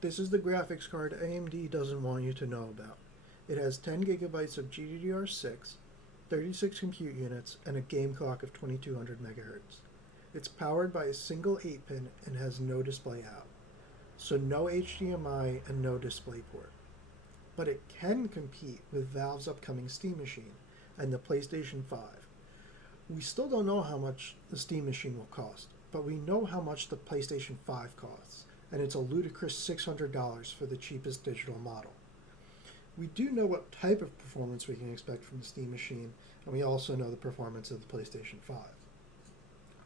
This is the graphics card AMD doesn't want you to know about. It has 10 gigabytes of GDDR6, 36 compute units, and a game clock of 2200 MHz. It's powered by a single 8-pin and has no display out, so no HDMI and no DisplayPort. But it can compete with Valve's upcoming Steam Machine and the PlayStation 5. We still don't know how much the Steam Machine will cost, but we know how much the PlayStation 5 costs, and it's a ludicrous $600 for the cheapest digital model. We do know what type of performance we can expect from the Steam Machine, and we also know the performance of the PlayStation 5.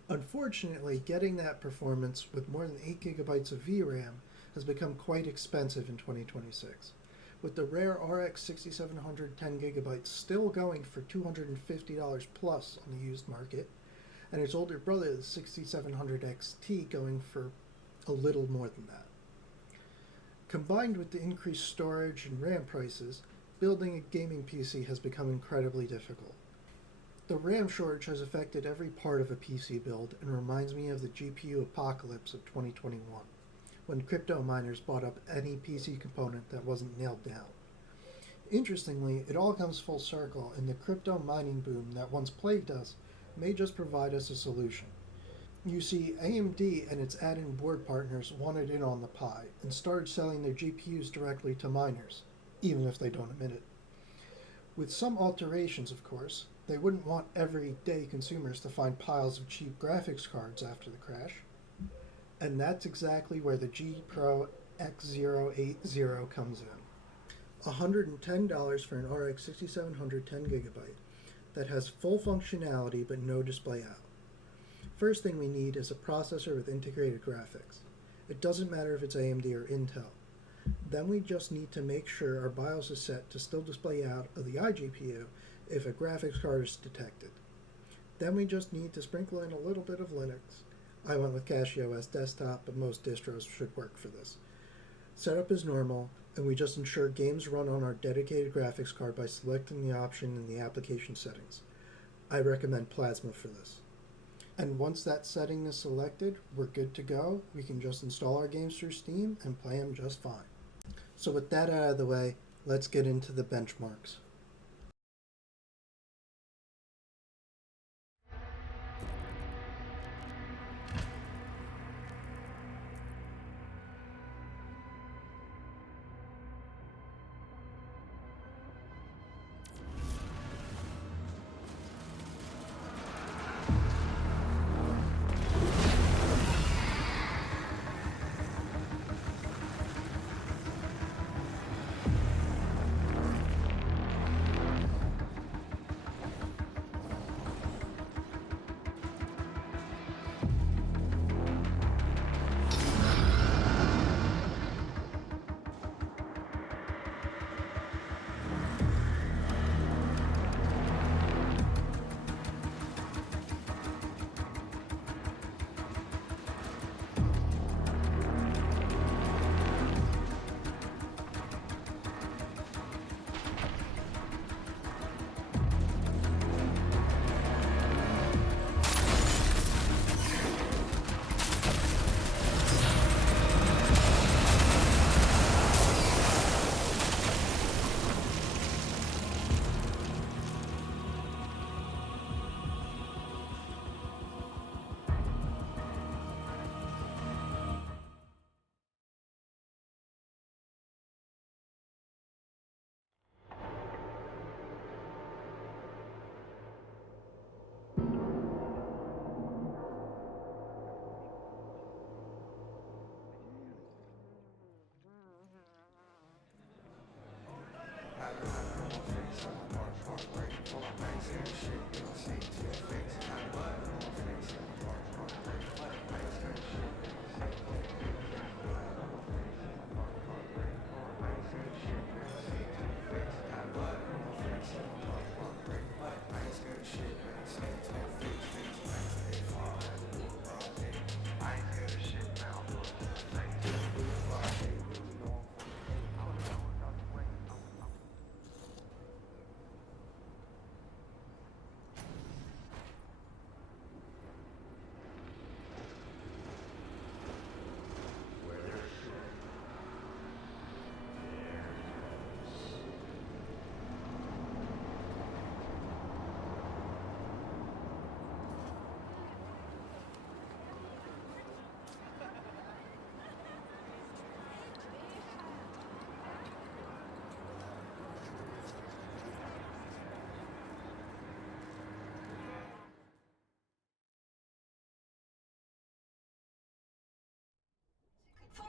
Unfortunately, getting that performance with more than 8 gigabytes of VRAM has become quite expensive in 2026, with the rare RX 6700 10 gigabytes still going for $250 plus on the used market, and its older brother, the 6700 XT, going for a little more than that. Combined with the increased storage and RAM prices, building a gaming PC has become incredibly difficult. The RAM shortage has affected every part of a PC build and reminds me of the GPU apocalypse of 2021, when crypto miners bought up any PC component that wasn't nailed down. Interestingly, it all comes full circle, and the crypto mining boom that once plagued us may just provide us a solution. You see, AMD and its add-in board partners wanted in on the pie and started selling their GPUs directly to miners, even if they don't admit it. With some alterations, of course. They wouldn't want everyday consumers to find piles of cheap graphics cards after the crash. And that's exactly where the G Pro X080 comes in. $110 for an RX 6700 10 gigabyte that has full functionality but no display out. First thing we need is a processor with integrated graphics. It doesn't matter if it's AMD or Intel. Then we just need to make sure our BIOS is set to still display out of the iGPU if a graphics card is detected. Then we just need to sprinkle in a little bit of Linux. I went with CachyOS Desktop, but most distros should work for this. Setup is normal, and we just ensure games run on our dedicated graphics card by selecting the option in the application settings. I recommend Plasma for this. And once that setting is selected, we're good to go. We can just install our games through Steam and play them just fine. So with that out of the way, let's get into the benchmarks.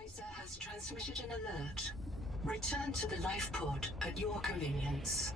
Supervisor has transmitted an alert. Return to the life pod at your convenience.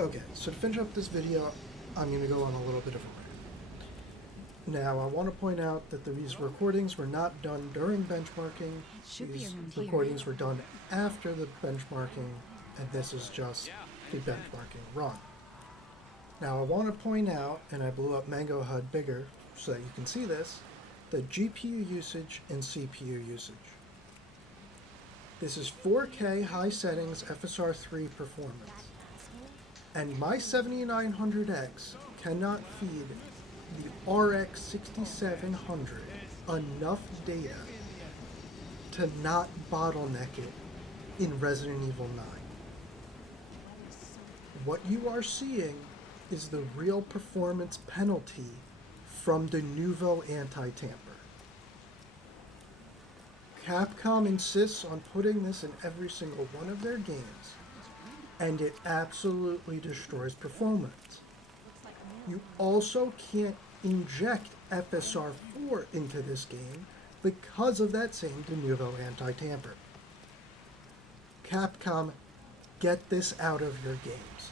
Okay, so to finish up this video, I'm going to go on a little bit of a rant. Now, I want to point out that these recordings were not done during benchmarking. These recordings were done after the benchmarking, and this is just the benchmarking run. Now, I want to point out, and I blew up Mango HUD bigger so that you can see this, the GPU usage and CPU usage. This is 4K high settings FSR3 performance. And my 7900X cannot feed the RX 6700 enough data to not bottleneck it in Resident Evil 9. What you are seeing is the real performance penalty from Denuvo anti-tamper. Capcom insists on putting this in every single one of their games, and it absolutely destroys performance. You also can't inject FSR4 into this game because of that same Denuvo anti-tamper. Capcom, get this out of your games.